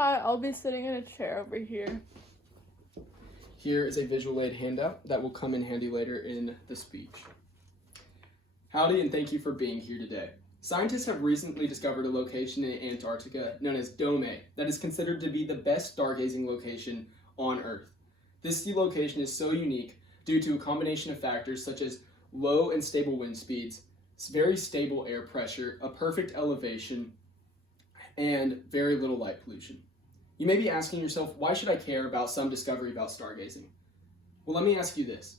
Hi, I'll be sitting in a chair over here. Here is a visual aid handout that will come in handy later in the speech. Howdy and thank you for being here today. Scientists have recently discovered a location in Antarctica known as Dome A that is considered to be the best stargazing location on Earth. This location is so unique due to a combination of factors such as low and stable wind speeds, very stable air pressure, a perfect elevation, and very little light pollution. You may be asking yourself, why should I care about some discovery about stargazing? Well, let me ask you this.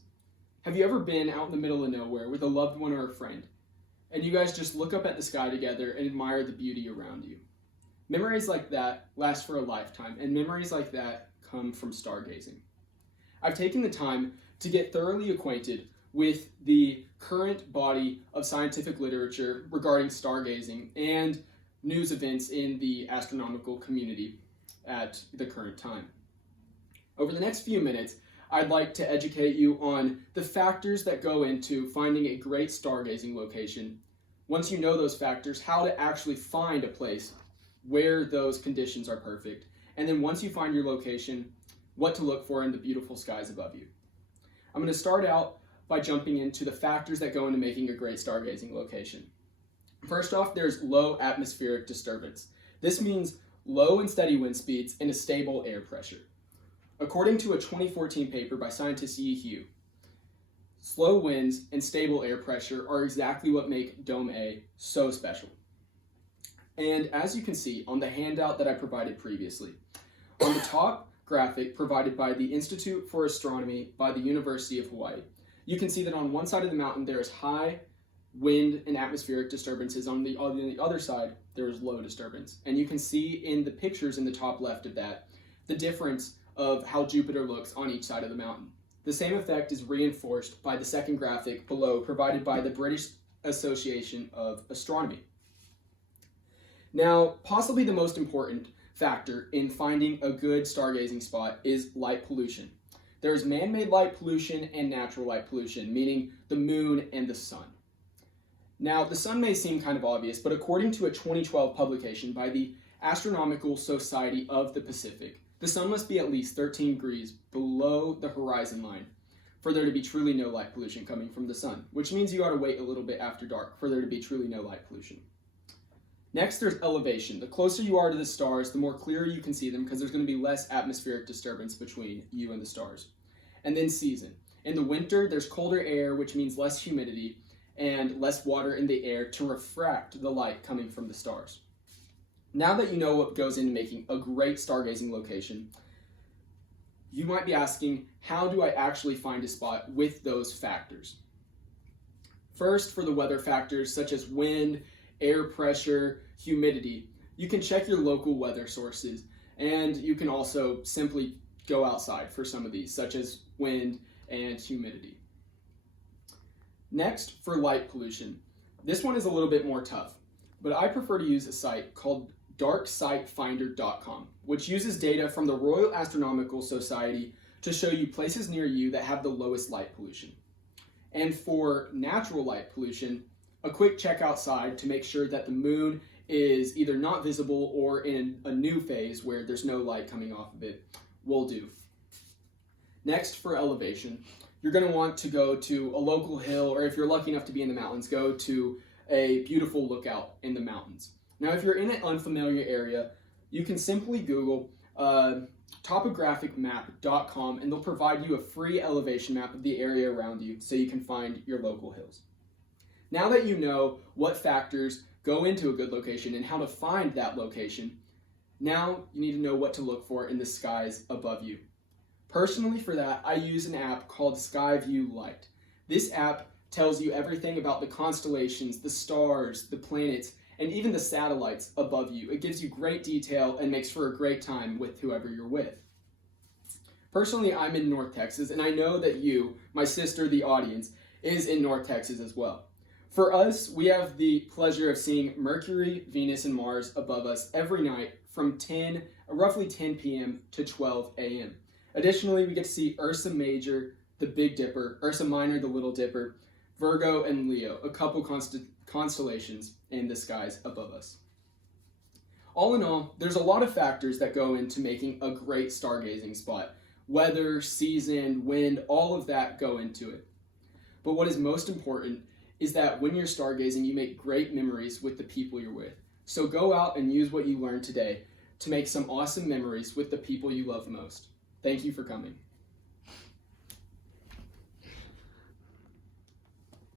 Have you ever been out in the middle of nowhere with a loved one or a friend, and you guys just look up at the sky together and admire the beauty around you? Memories like that last for a lifetime, and memories like that come from stargazing. I've taken the time to get thoroughly acquainted with the current body of scientific literature regarding stargazing and news events in the astronomical community at the current time. Over the next few minutes, I'd like to educate you on the factors that go into finding a great stargazing location. Once you know those factors, how to actually find a place where those conditions are perfect. And then once you find your location, what to look for in the beautiful skies above you. I'm going to start out by jumping into the factors that go into making a great stargazing location. First off, there's low atmospheric disturbance. This means low and steady wind speeds and a stable air pressure. According to a 2014 paper by scientist Yi Hu, slow winds and stable air pressure are exactly what make Dome A so special. And as you can see on the handout that I provided previously, on the top graphic provided by the Institute for Astronomy by the University of Hawaii, you can see that on one side of the mountain there is high wind and atmospheric disturbances. On the other side, there is low disturbance. And you can see in the pictures in the top left of that, the difference of how Jupiter looks on each side of the mountain. The same effect is reinforced by the second graphic below, provided by the British Association of Astronomy. Now, possibly the most important factor in finding a good stargazing spot is light pollution. There is man-made light pollution and natural light pollution, meaning the moon and the sun. Now, the sun may seem kind of obvious, but according to a 2012 publication by the Astronomical Society of the Pacific, the sun must be at least 13 degrees below the horizon line for there to be truly no light pollution coming from the sun, which means you ought to wait a little bit after dark for there to be truly no light pollution. Next, there's elevation. The closer you are to the stars, the more clearer you can see them because there's going to be less atmospheric disturbance between you and the stars. And then season. In the winter, there's colder air, which means less humidity and less water in the air to refract the light coming from the stars. Now that you know what goes into making a great stargazing location, you might be asking, how do I actually find a spot with those factors? First, for the weather factors such as wind, air pressure, humidity, you can check your local weather sources, and you can also simply go outside for some of these, such as wind and humidity. Next, for light pollution. This one is a little bit more tough, but I prefer to use a site called darksitefinder.com, which uses data from the Royal Astronomical Society to show you places near you that have the lowest light pollution. And for natural light pollution, a quick check outside to make sure that the moon is either not visible or in a new phase where there's no light coming off of it will do. Next, for elevation, you're going to want to go to a local hill, or if you're lucky enough to be in the mountains, go to a beautiful lookout in the mountains. Now, if you're in an unfamiliar area, you can simply Google topographicmap.com and they'll provide you a free elevation map of the area around you so you can find your local hills. Now that you know what factors go into a good location and how to find that location, now you need to know what to look for in the skies above you. Personally, for that, I use an app called Skyview Light. This app tells you everything about the constellations, the stars, the planets, and even the satellites above you. It gives you great detail and makes for a great time with whoever you're with. Personally, I'm in North Texas, and I know that you, my sister, the audience, is in North Texas as well. For us, we have the pleasure of seeing Mercury, Venus, and Mars above us every night from roughly 10 p.m. to 12 a.m. Additionally, we get to see Ursa Major, the Big Dipper, Ursa Minor, the Little Dipper, Virgo, and Leo, a couple constellations in the skies above us. All in all, there's a lot of factors that go into making a great stargazing spot. Weather, season, wind, all of that go into it. But what is most important is that when you're stargazing, you make great memories with the people you're with. So go out and use what you learned today to make some awesome memories with the people you love most. Thank you for coming.